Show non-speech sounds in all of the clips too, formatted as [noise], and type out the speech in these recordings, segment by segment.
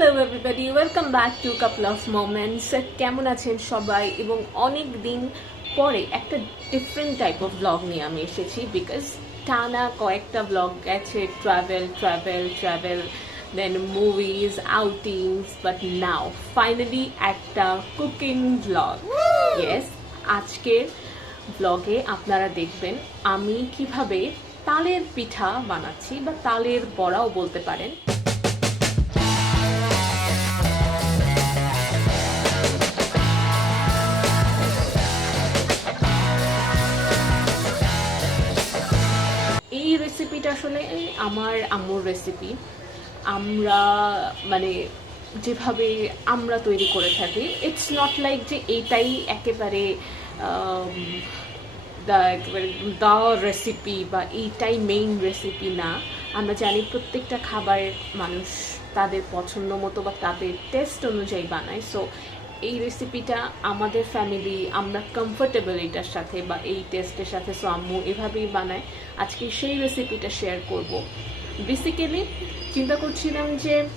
Hello everybody welcome back to couple of moments কেমন আছেন সবাই? এবং অনেক দিন পরে একটা ডিফারেন্ট টাইপ অফ ব্লগ নিয়ে আমি এসেছি বিকজ টানা কয়েকটা ব্লগ গেছে travel travel travel then movies outings but now finally একটা কুকিং ব্লগ ইয়েস আজকের ব্লগে আপনারা দেখবেন আমি কীভাবে তালের পিঠা বানাচ্ছি বা তালের বড়াও বলতে পারেন। রেসিপিটা আসলে আমার আম্মুর রেসিপি আমরা মানে যেভাবে আমরা তৈরি করে থাকি ইটস নট লাইক যে এইটাই একেবারে একেবারে দা রেসিপি বা এইটাই মেইন রেসিপি না। আমরা জানি প্রত্যেকটা খাবার মানুষ তাদের পছন্দ মতো বা তাদের টেস্ট অনুযায়ী বানায়। সো এই রেসিপিটা আমাদের ফ্যামিলি আমরা কমফোর্টেবল এটার সাথে বা এই টেস্টের সাথে সো আম্মু এভাবেই বানায়। আজকে সেই রেসিপিটা শেয়ার করব। বেসিক্যালি চিন্তা করছিলাম যে,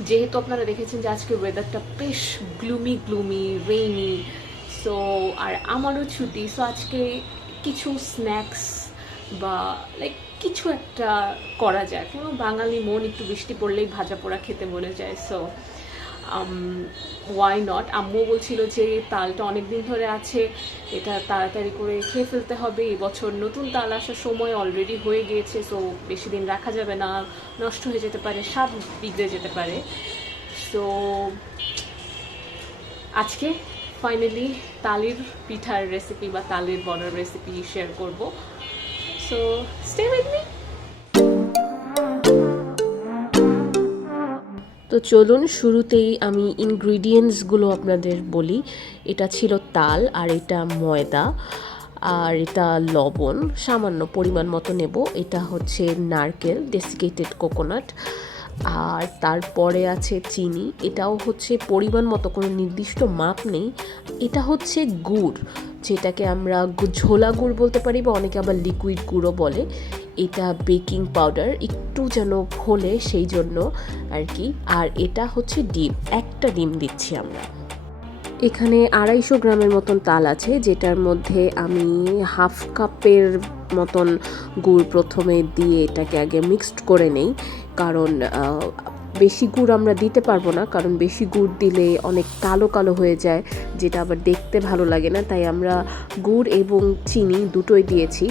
যেহেতু আপনারা দেখেছেন যে আজকে ওয়েদারটা বেশ গ্লুমি গ্লুমি রেইনি সো আর আমারও ছুটি সো আজকে কিছু স্ন্যাক্স বা লাইক কিছু একটা করা যায় কেন বাঙালি মন একটু বৃষ্টি পড়লেই ভাজা পোড়া খেতে মনে যায় সো ওয়াই নট আম্মু বলছিল যে, তালটা অনেক দিন ধরে আছে, এটা তাড়াতাড়ি করে খেয়ে ফেলতে হবে। এবছর নতুন তাল আসার সময় অলরেডি হয়ে গিয়েছে সো বেশি দিন রাখা যাবে না, নষ্ট হয়ে যেতে পারে, স্বাদ বিগড়ে যেতে পারে। সো আজকে ফাইনালি তালের পিঠার রেসিপি বা তালের বনার রেসিপি শেয়ার করব। সো স্টে উইথ মি তো চলুন শুরুতেই আমি ইনগ্রিডিয়েন্টসগুলো আপনাদের বলি। এটা ছিল তাল, আর এটা ময়দা, আর এটা লবণ। সামান্য পরিমাণ মতো নেব। এটা হচ্ছে নারকেল ডেসিকেটেড কোকোনাট আর তারপরে আছে চিনি। এটাও হচ্ছে পরিমাণ মতো, কোনো নির্দিষ্ট মাপ নেই। এটা হচ্ছে গুড়, যেটাকে আমরা ঝোলা গুড় বলতে পারি বা অনেকে আবার লিকুইড গুঁড়ো বলে। এটা বেকিং পাউডার একটু যেন ফোলে সেই জন্য আর কি। আর এটা হচ্ছে ডিম, একটা ডিম দিচ্ছি আমরা। এখানে আড়াইশো গ্রামের মতন তাল আছে, যেটার মধ্যে আমি হাফ কাপের মতন গুড় প্রথমে দিয়ে এটাকে আগে মিক্সড করে নেই। কারণ বেশি গুড় আমরা দিতে পারব না, কারণ বেশি গুড় দিলে অনেক কালো কালো হয়ে যায়, যেটা আবার দেখতে ভালো লাগে না। তাই আমরা গুড় এবং চিনি দুটোই দিয়েছি।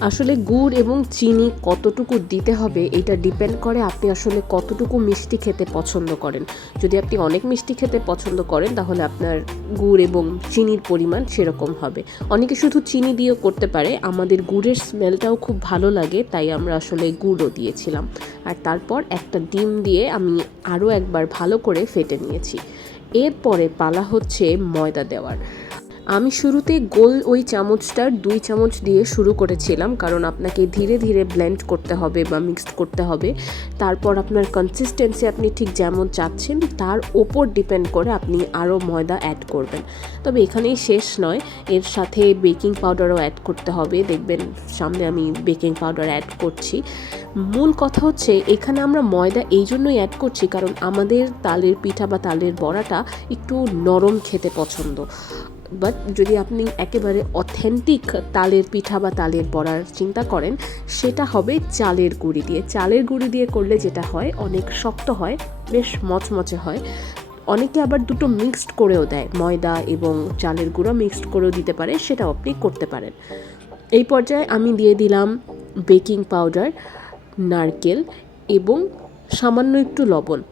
আসলে গুড় এবং চিনি কতটুকু দিতে হবে এটা ডিপেন্ড করে আপনি আসলে কতটুকু মিষ্টি খেতে পছন্দ করেন। যদি আপনি অনেক মিষ্টি খেতে পছন্দ করেন, তাহলে আপনার গুড় এবং চিনির পরিমাণ সেরকম হবে। অনেকে শুধু চিনি দিয়েও করতে পারে, আমাদের গুড়ের স্মেলটাও খুব ভালো লাগে, তাই আমরা আসলে গুড়ও দিয়েছিলাম। আর তারপর একটা ডিম দিয়ে আমি আরও একবার ভালো করে ফেটে নিয়েছি। এরপরে পালা হচ্ছে ময়দা দেওয়ার। আমি শুরুতে গোল ওই চামচটার দুই চামচ দিয়ে শুরু করেছিলাম, কারণ আপনাকে ধীরে ধীরে ব্লেন্ড করতে হবে বা মিক্সড করতে হবে। তারপর আপনার কনসিস্টেন্সি আপনি ঠিক যেমন চাচ্ছেন, তার ওপর ডিপেন্ড করে আপনি আরও ময়দা অ্যাড করবেন। তবে এখানেই শেষ নয়, এর সাথে বেকিং পাউডারও অ্যাড করতে হবে। দেখবেন সামনে আমি বেকিং পাউডার অ্যাড করছি। মূল কথা হচ্ছে, এখানে আমরা ময়দা এই জন্যই অ্যাড করছি, কারণ আমাদের তালের পিঠা বা তালের বড়াটা একটু নরম খেতে পছন্দ। বাট যদি আপনি একেবারে অথেন্টিক তালের পিঠা বা তালের বড়ার চিন্তা করেন, সেটা হবে চালের গুঁড়ি দিয়ে। চালের গুঁড়ি দিয়ে করলে যেটা হয়, অনেক শক্ত হয়, বেশ মচমচে হয়। অনেকে আবার দুটো মিক্সড করেও দেয়, ময়দা এবং চালের গুঁড়ো মিক্সড করেও দিতে পারে, সেটাও আপনি করতে পারেন। এই পর্যায়ে আমি দিয়ে দিলাম বেকিং পাউডার নারকেল এবং সামান্য একটু লবণ।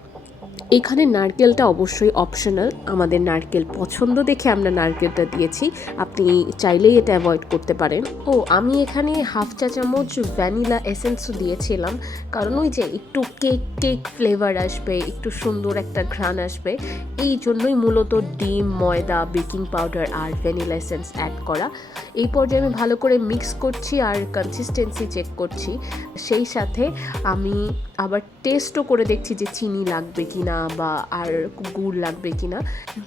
এখানে নারকেলটা অবশ্যই অপশনাল আমাদের নারকেল পছন্দ দেখে আমরা নারকেলটা দিয়েছি। আপনি চাইলেই এটা অ্যাভয়েড করতে পারেন। ও, আমি এখানে হাফ চা চামচ ভ্যানিলা এসেন্সও দিয়েছিলাম। কারণ ওই যে একটু কেক কেক ফ্লেভার আসবে, একটু সুন্দর একটা ঘ্রাণ আসবে। এই জন্যই মূলত ডিম, ময়দা বেকিং পাউডার আর ভ্যানিলা এসেন্স অ্যাড করা। এই পর্যায়ে আমি ভালো করে মিক্স করছি আর কনসিস্টেন্সি চেক করছি। সেই সাথে আমি আবার টেস্টও করে দেখছি যে চিনি লাগবে কি না বা আর গুড় লাগবে কি না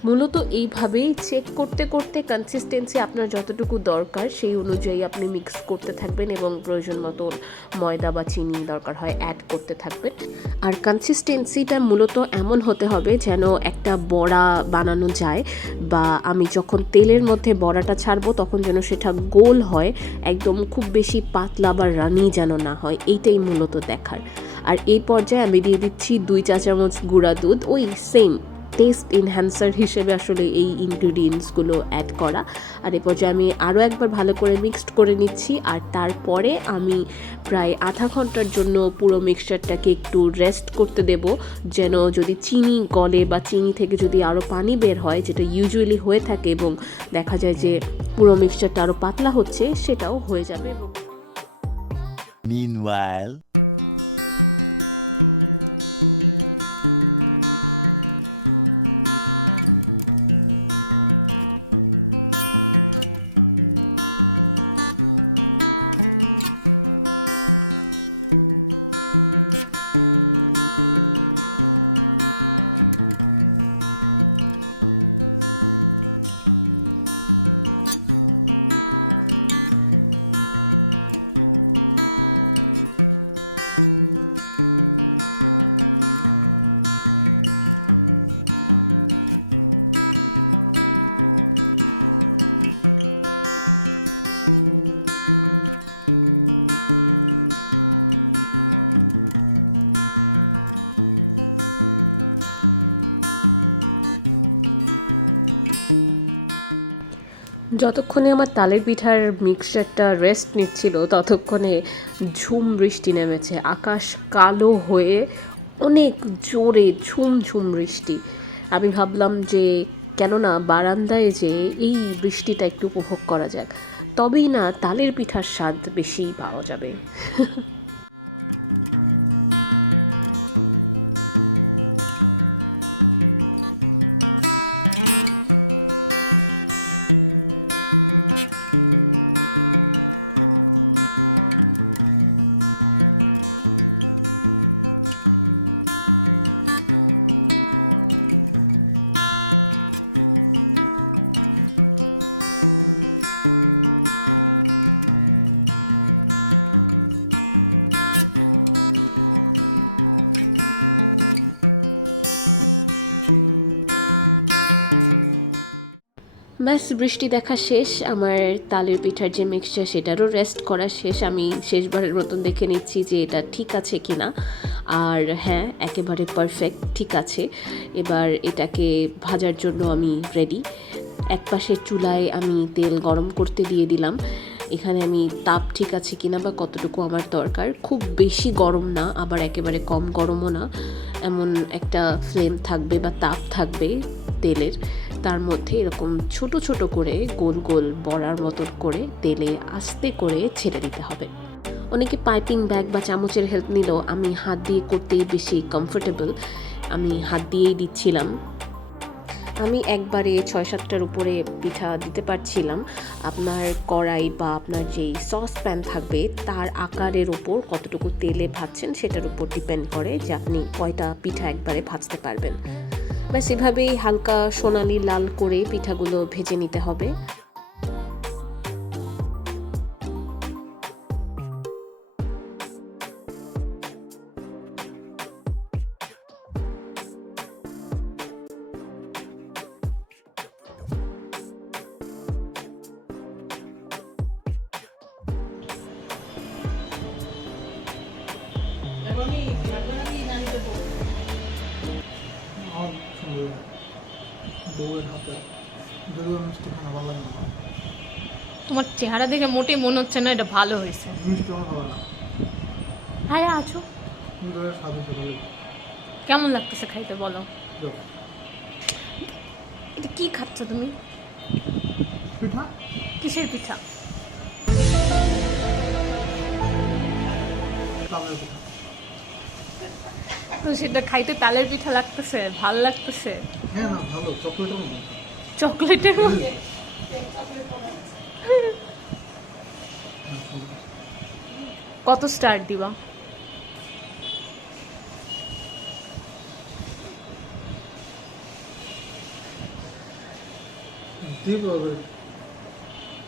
মূলত এইভাবেই চেক করতে করতে কনসিস্টেন্সি আপনার যতটুকু দরকার, সেই অনুযায়ী আপনি মিক্স করতে থাকবেন এবং প্রয়োজন মতো ময়দা বা চিনি দরকার হয় অ্যাড করতে থাকবেন। আর কনসিস্টেন্সিটা মূলত এমন হতে হবে যেন একটা বড়া বানানো যায় বা আমি যখন তেলের মধ্যে বড়াটা ছাড়বো তখন যেন সেটা গোল হয়, একদম খুব বেশি পাতলা বা রানি যেন না হয়, এইটাই মূলত দেখার। আর এই পর্যায়ে আমি দিয়ে দিচ্ছি দুই চা চামচ গুঁড়া দুধ। ওই সেম টেস্ট এনহ্যান্সার হিসেবে আসলে এই ইনগ্রিডিয়েন্টসগুলো অ্যাড করা। আর এ পর্যায়ে আমি আরও একবার ভালো করে মিক্সড করে নিচ্ছি। আর তারপরে আমি প্রায় আধা ঘণ্টার জন্য পুরো মিক্সচারটাকে একটু রেস্ট করতে দেব। যেন যদি চিনি গলে বা চিনি থেকে যদি আরও পানি বের হয়, যেটা ইউজুয়ালি হয়ে থাকে এবং দেখা যায় যে পুরো মিক্সচারটা আরও পাতলা হচ্ছে, সেটাও হয়ে যাবে এবং যতক্ষণে আমার তালের পিঠার মিক্সচারটা রেস্ট নিচ্ছিল, ততক্ষণে ঝুম বৃষ্টি নেমেছে। আকাশ কালো হয়ে অনেক জোরে ঝুম ঝুম বৃষ্টি। আমি ভাবলাম যে, কেননা বারান্দায় যে এই বৃষ্টিটা একটু উপভোগ করা যাক, তবেই না তালের পিঠার স্বাদ বেশি পাওয়া যাবে। [laughs] ব্যাস, বৃষ্টি দেখা শেষ, আমার তালের পিঠার যে মিক্সচার সেটারও রেস্ট করা শেষ। আমি শেষবারের মতন দেখে নিচ্ছি যে এটা ঠিক আছে কি না আর হ্যাঁ একেবারে পারফেক্ট ঠিক আছে। এবার এটাকে ভাজার জন্য আমি রেডি এক পাশে চুলায় আমি তেল গরম করতে দিয়ে দিলাম। এখানে আমি তাপ ঠিক আছে কিনা বা কতটুকু আমার দরকার? খুব বেশি গরম না, আবার একেবারে কম গরমও না। এমন একটা ফ্লেম থাকবে বা তাপ থাকবে তেলের। তার মধ্যে এরকম ছোট ছোট করে গোল গোল বড়ার মতন করে তেলে আস্তে করে ছেড়ে দিতে হবে। অনেকে পাইপিং ব্যাগ বা চামচের হেল্প নিলেও আমি হাত দিয়ে করতেই বেশি কমফোর্টেবল আমি হাত দিয়েই দিচ্ছিলাম। আমি একবারে ছয় সাতটার উপরে পিঠা দিতে পারছিলাম। আপনার কড়াই বা আপনার যেই সস প্যান থাকবে, তার আকারের ওপর কতটুকু তেলে ভাজছেন সেটার উপর ডিপেন্ড করে যে আপনি কয়টা পিঠা একবারে ভাজতে পারবেন। ব্যাস এভাবেই হালকা সোনালি লাল করে পিঠাগুলো ভেজে নিতে হবে। আমার সুন্দর বউয়ের হাতে যদিও মিষ্টি খানা ভালো লাগে না তোমার চেহারা দেখে মোটেই মনে হচ্ছে না এটা ভালো হয়েছে। মিষ্টি আমার ভালো না হ্যাঁ আছো? কেমন লাগতেছে খাইতে বলো। এটা কি খাচ্ছ তুমি? পিঠা? কিসের পিঠা। তো সেটা খাইতে তালের পিঠা লাগতেছে ভালো লাগতেছে। হ্যাঁ চকলেটের কত স্টার দিবা? দিব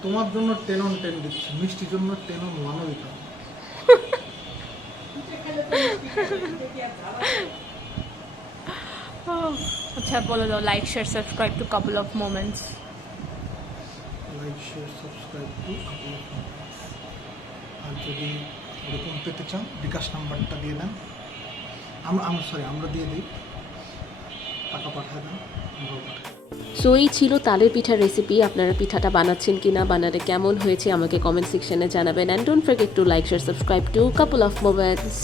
তোমার জন্য টেন অন টেন দিচ্ছি মিষ্টির জন্য টেন অন ওয়ানও দিতাম আচ্ছা বলে দাও like share subscribe to couple of moments like share subscribe to আর যদি ওরকম পেতে চান, বিকাশ নাম্বারটা দিয়ে দেন। আমরা আমরা সরি আমরা দিয়ে দিই। টাকা পাঠিয়ে দেন আমরাও পাঠাই সো এই ছিল তালের পিঠার রেসিপি আপনারা পিঠাটা বানাচ্ছেন কিনা, বানাতে কেমন হয়েছে আমাকে কমেন্ট সেকশনে জানাবেন. And don't forget to like share subscribe to couple of moments